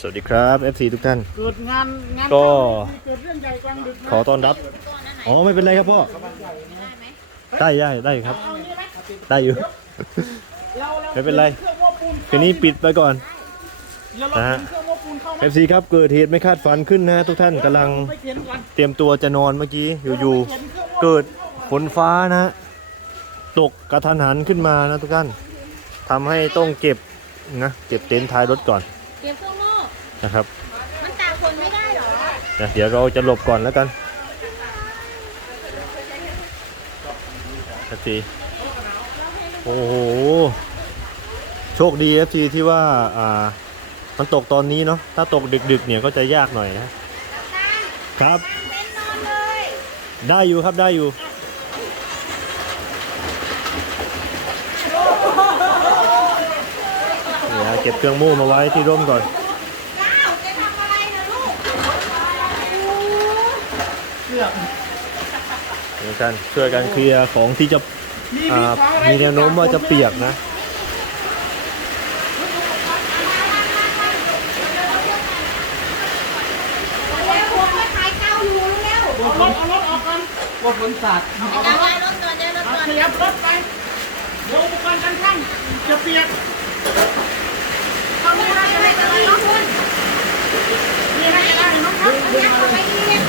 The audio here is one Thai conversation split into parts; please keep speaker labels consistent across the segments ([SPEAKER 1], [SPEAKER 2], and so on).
[SPEAKER 1] สวัสดีครับ FC ทุกท่าน
[SPEAKER 2] เกิดงานงาน
[SPEAKER 1] ก็
[SPEAKER 2] เกิดเรื่องใหญ่กลางดึกนะ
[SPEAKER 1] ขอต้อนรับ อ๋อไม่เป็นไรครับพ่อ ได้ได้ได้ครับได้อยู่
[SPEAKER 2] เราเรา
[SPEAKER 1] ไม่เป็นไร
[SPEAKER 2] เครื่องโม้ปูน
[SPEAKER 1] คืนนี้ปิดไปก่อน
[SPEAKER 2] เราเรา
[SPEAKER 1] นะฮะ
[SPEAKER 2] เห็นเครื่องโม้ปูนเข้าไหม
[SPEAKER 1] FC ครับเกิดเหตุไม่คาดฝันขึ้นนะฮะทุกท่านกำลัง
[SPEAKER 2] ไปเขียนก่อน
[SPEAKER 1] เตรียมตัวจะนอนเมื่อกี้อยู่ๆเกิดฝนฟ้านะฮะตกกระทันหันขึ้นมานะทุกท่านทำให้ต้องเก็บนะเก็บเต็นท์ท้ายรถก่อน
[SPEAKER 3] เก็บเครื่องโม่
[SPEAKER 1] นะครับ
[SPEAKER 3] มันตากฝนไม่ได้เหรอ
[SPEAKER 1] นะเดี๋ยวเราจะหลบก่อนแล้วกัน FC โอ้โห โชคดี FC ที่ว่าอ่า มันตกตอนนี้เนาะ ถ้าตกดึกๆเนี่ยก็จะยากหน่อยนะครับ
[SPEAKER 3] เป็นนอนเลย
[SPEAKER 1] ได้อยู่ครับได้อยู่เนี่ยเก็บเครื่องมู่มาไว้ที่ร่มก่อน
[SPEAKER 3] ก้าวจะทำอะไรนะลูก
[SPEAKER 2] เลือก
[SPEAKER 1] เดี๋ยวกันช่วยกันเคลียร์ของที่จะ
[SPEAKER 2] มี
[SPEAKER 1] อ่า
[SPEAKER 2] ของอะไร
[SPEAKER 1] มีแนวโน้มว่าจะเปียกนะ
[SPEAKER 3] เร็วหัวไม่ขายเก้าอยู่เร็ว
[SPEAKER 2] เอารถเอารถออกก่อนกดฝนสาดเอา
[SPEAKER 3] เดี๋ยว
[SPEAKER 2] รถ
[SPEAKER 3] ย้ายรถก่อนย้ายรถ
[SPEAKER 2] เอา
[SPEAKER 3] ก่อน
[SPEAKER 2] ขยับรถไปเดี๋ยวอุปกรณ์กันช่างจะเปียก
[SPEAKER 3] เขาไม่ให้ไม่จะเลยคุณ
[SPEAKER 2] นี่น่าจะได้มั้งครับ
[SPEAKER 3] ยัดเข้าไปอีก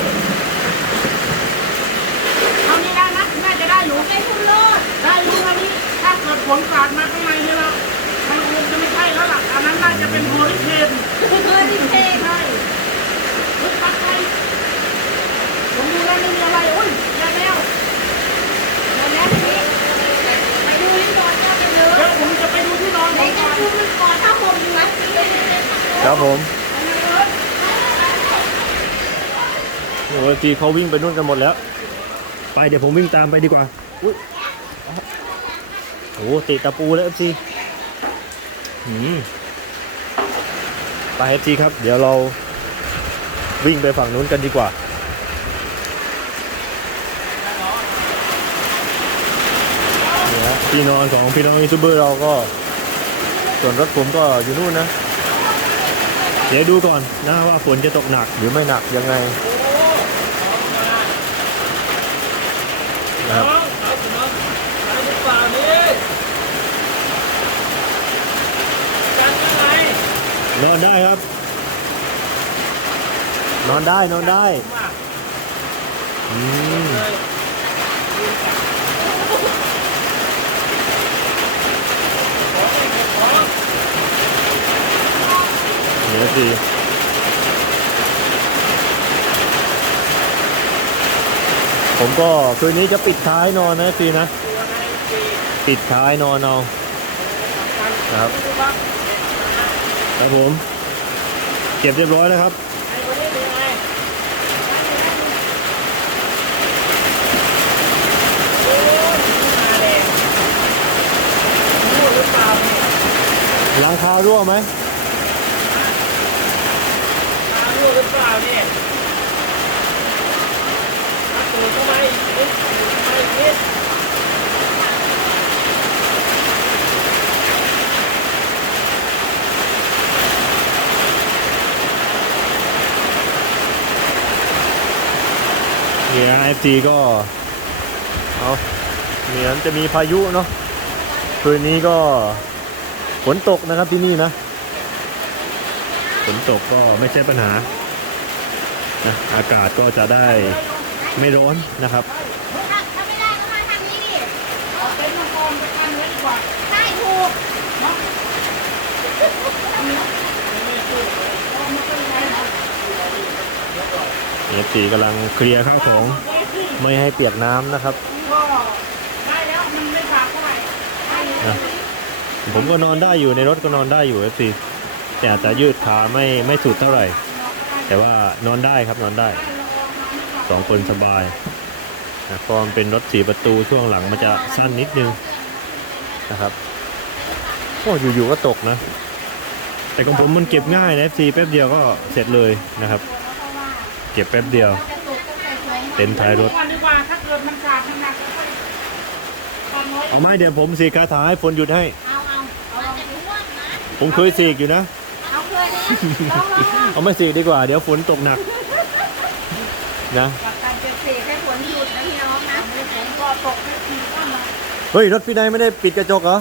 [SPEAKER 2] เอานี่ได้นะน่าจะได้อยู่
[SPEAKER 3] ไปคุณโลด
[SPEAKER 2] ได้อยู่อันนี้ถ้าเกิดฝนสาดมาข้างในนี่แล้วมันคงจะไม่ใช่แล้วล่ะอันนั้นน่าจะเป็นโฮลิเคน
[SPEAKER 3] เบอร์ดิเพลง
[SPEAKER 2] ใช่รถปัดไปผมดูแล้วไม่มีอะไรอุ้ยแย่แล้ว
[SPEAKER 3] เดี๋ยวแล้วนี้ไปดูลิ้นก่อนเจ้าไปเลย
[SPEAKER 2] เดี๋ยวผมจะไปดูที่นอนข
[SPEAKER 3] เด็
[SPEAKER 2] อง
[SPEAKER 3] ก
[SPEAKER 2] ก่
[SPEAKER 3] จะ
[SPEAKER 2] อน
[SPEAKER 3] ดูมันก่อนถ้าผมอยู่วัดนี้
[SPEAKER 1] ครับผมโอ้ยจีเขาวิ่งไปนู่นกันหมดแล้ว ไปเดี๋ยวผมวิ่งตามไปดีกว่าอุ้ยโอ้โหติดตะปูแล้วเอฟซีหืมไปเอฟซีครับ เดี๋ยวเราวิ่งไปฝั่งนู้นกันดีกว่าเนี่ยฮะที่นอนของพี่น้องยูทูบเบอร์เราก็ ส่วนรถผมก็อยู่นู่นนะ เดี๋ยวดูก่อนนะว่าฝนจะตกหนักหรือไม่หนักยังไงนะครับนอนได้ครับ นอนได้นอนได้อืมเดี๋ยวสิผม ก็คืนนี้จะปิดท้ายนอนนะสินะ ปิดท้ายนอนเอาครับครับผม เก็บเรียบร้อยแล้วครับหลังคารั่วไหม
[SPEAKER 2] รู้หรือเปล่าเนี่ยถ้าเกิดเข้ามาอีกนิด เข้ามาอีกนิด
[SPEAKER 1] เนี่ยเอซีก็เอาเหมือนจะมีพายุเนาะคืนนี้ก็ฝนตกนะครับที่นี่นะฝนตกก็ไม่ใช่ปัญหานะอากาศก็จะได้ไม่ร้อนนะครับ
[SPEAKER 3] ถ้าถ้าไม่ได้ก็มาทางนี้ดิ
[SPEAKER 2] เอา เต็นท์มังไปกันไว้ดีกว่า
[SPEAKER 3] ใช่ถูก
[SPEAKER 1] เอฟซีกำลังเคลียร์ข้าวของไม่ให้เปียกน้ำนะครับ
[SPEAKER 2] ก็ได้แล้วมันไม่ขาดเท่าไหร่
[SPEAKER 1] ผมก็นอนได้อยู่ในรถก็นอนได้อยู่เอฟซีแต่อาจจะยืดขาไม่ไม่สุดเท่าไหร่ แต่ว่านอนได้ครับนอนได้สองคนสบาย นะเพราะมันเป็นรถสีประตูช่วงหลังมันจะสั้นนิดนึงนะครับโอ้อยู่ๆก็ตกนะ แต่ของผมมันเก็บง่ายนะ FC แป๊บเดียวก็เสร็จเลยนะครับ เก็บแป๊บเดียว เต็นท์ท้ายรถ
[SPEAKER 2] ก่อนดีกว่าถ้าเกิดมันขาดมันหนักก็ค่อยตอนน้อย
[SPEAKER 1] เอาไหมเดี๋ยวผมสีคาถาให้ฝนหยุดให้
[SPEAKER 3] เอาเอาเอาจะท่วมนะ
[SPEAKER 1] ผมเคยเสกอยู่นะ
[SPEAKER 3] เอาเคยแล้ลองลองลอง
[SPEAKER 1] เอาไม่เสกดีกว่า เดี๋ยวฝนตกหนักนะ
[SPEAKER 3] ฝน
[SPEAKER 2] ก็ตกไม่ทีก็มา
[SPEAKER 1] เฮ้ยรถพี่นายไม่ได้ปิดกระจกเหรอ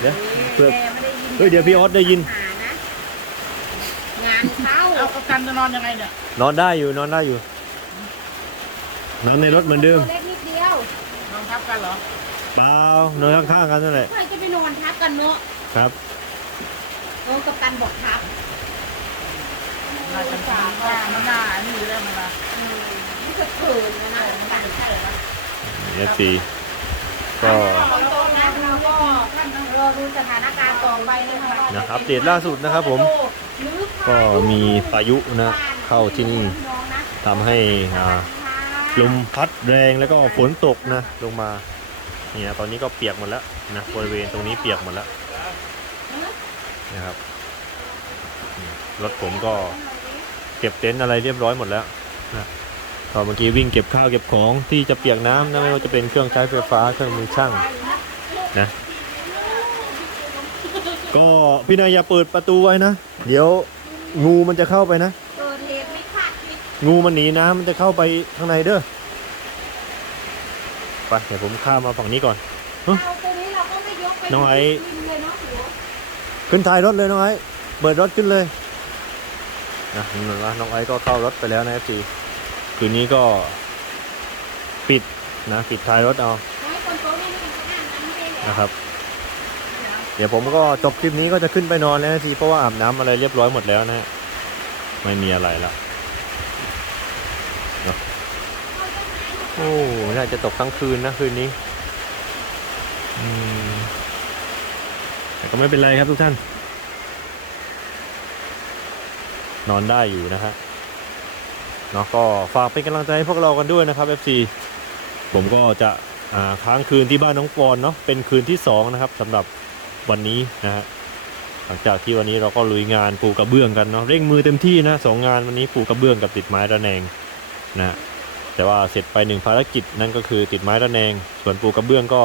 [SPEAKER 1] เดี๋ยวเพื่อ
[SPEAKER 3] แกไม่ได้ยิน
[SPEAKER 1] เฮ้ยเดี๋ยวพี่ออสได้ยิน
[SPEAKER 3] หานะงานเข้า
[SPEAKER 2] เอากระกันจะนอนยังไงเนี่ย
[SPEAKER 1] นอนได้อยู่นอนได้อยู่นอนในรถเหมือนเดิม
[SPEAKER 3] ตัวเล็กนิดเดียว
[SPEAKER 2] นอนทับกันเหรอ
[SPEAKER 1] เปล่านอนข้างๆกันนั่นแหละ
[SPEAKER 3] ใครจะไปนอนทับกันเนาะ
[SPEAKER 1] ครับ
[SPEAKER 3] โอ้กับตันบอกทับ
[SPEAKER 2] น่าจะมีว่ามันน่าอันนี้ได้ไหมล่ะ
[SPEAKER 3] อืมนี่จะเขินนะนะต่างใช่ไหม
[SPEAKER 1] เอฟซีก็
[SPEAKER 3] ตรงนะเราก็รอดูสถานการณ์ต่อไปนะคะ
[SPEAKER 1] นะอัปเดตล่าสุดนะครับผม ก็มีพายุนะเข้าที่นี่ทำให้ลมพัดแรงแล้วก็ฝนตกนะลงมาเนี่ยตอนนี้ก็เปียกหมดแล้วนะบริเวณตรงนี้เปียกหมดแล้วนะครับรถผมก็ ก็บเต็นท์อะไรเรียบร้อยหมดแล้วนะก็เมื่อกี้วิ่งเก็บข้าวเก็บของที่จะเปียกน้ำนะไม่ว่าจะเป็นเครื่องใช้ไฟฟ้าเครื่องมือช่างนะก็พี่นายอย่าเปิดประตูไว้นะ เดี๋ยวงูมันจะเข้าไปนะงูมันหนีน้ำมันจะเข้าไปข้างในเด้อไปเดี๋ยวผมข้ามมาฝั่งนี้ก่อน
[SPEAKER 3] น้
[SPEAKER 1] องไอ้
[SPEAKER 3] กินเลย
[SPEAKER 1] ขึ้นท้ายรถเลยน้องไอ้เปิดรถขึ้นเลย นะเหมือนว่าน้องไอ้ก็เข้ารถไปแล้วนะจีคืนนี้ก็ปิดนะปิดท้ายรถเอา
[SPEAKER 3] น้อยคนโตนี่มันก็อ่านนั้นไม่ได้แล้ว
[SPEAKER 1] นะครับ เดี๋ยวผมก็จบคลิปนี้ก็จะขึ้นไปนอนแล้วนะทีเพราะว่าอาบน้ำอะไรเรียบร้อยหมดแล้วนะฮะไม่มีอะไรละเนอะโอ้น่าจะตกทั้งคืนนะคืนนี้อืมแต่ก็ไม่เป็นไรครับทุกท่าน นอนได้อยู่นะฮะเนาะก็ฝากเป็นกำลังใจให้พวกเรากันด้วยนะครับ FC ผมก็จะค้างคืนที่บ้านน้องปอนเนาะเป็นคืนที่สองนะครับสำหรับวันนี้นะฮะหลังจากที่วันนี้เราก็ลุยงานปูกระเบื้องกันเนาะเร่งมือเต็มที่นะสองงานวันนี้ปูกระเบื้องกับติดไม้ระแนงนะฮะแต่ว่าเสร็จไปหนึ่งภารกิจนั่นก็คือติดไม้ระแนง ส่วนปูกระเบื้องก็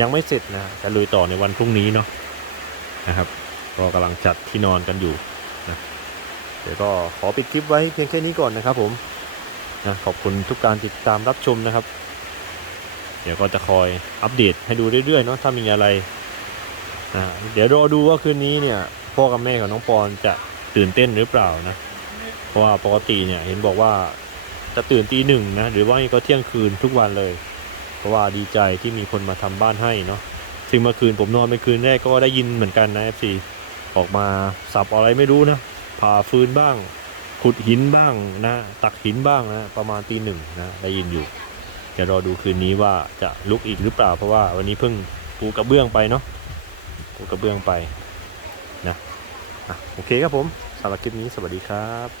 [SPEAKER 1] ยังไม่เสร็จนะจะลุยต่อในวันพรุ่งนี้เนาะนะครับก็กำลังจัดที่นอนกันอยู่ เดี๋ยวก็ขอปิดคลิปไว้เพียงแค่นี้ก่อนนะครับผมนะขอบคุณทุกการติดตามรับชมนะครับ เดี๋ยวก็จะคอยอัปเดตให้ดูเรื่อยๆเนาะถ้ามีอะไรอ่าเดี๋ยวรอดูว่าคืนนี้เนี่ยพ่อกับแม่ของน้องปอนจะตื่นเต้นหรือเปล่านะ เพราะว่าปกติเนี่ยเห็นบอกว่าจะตื่นตีหนึ่งนะหรือว่าก็เที่ยงคืนทุกวันเลย เพราะว่าดีใจที่มีคนมาทำบ้านให้เนาะซึ่งเมื่อคืนผมนอนเป็นคืนแรกก็ได้ยินเหมือนกันนะ FC ออกมาสับอะไรไม่รู้นะ ผ่าฟืนบ้าง ขุดหินบ้างนะ ตักหินบ้างนะประมาณตีหนึ่งนะได้ยินอยู่เดี๋ยวรอดูคืนนี้ว่าจะลุกอีกหรือเปล่าเพราะว่าวันนี้เพิ่งปูกระเบื้องไปเนาะปูกระเบื้องไปนะอะโอเคครับผมสำหรับคลิปนี้สวัสดีครับ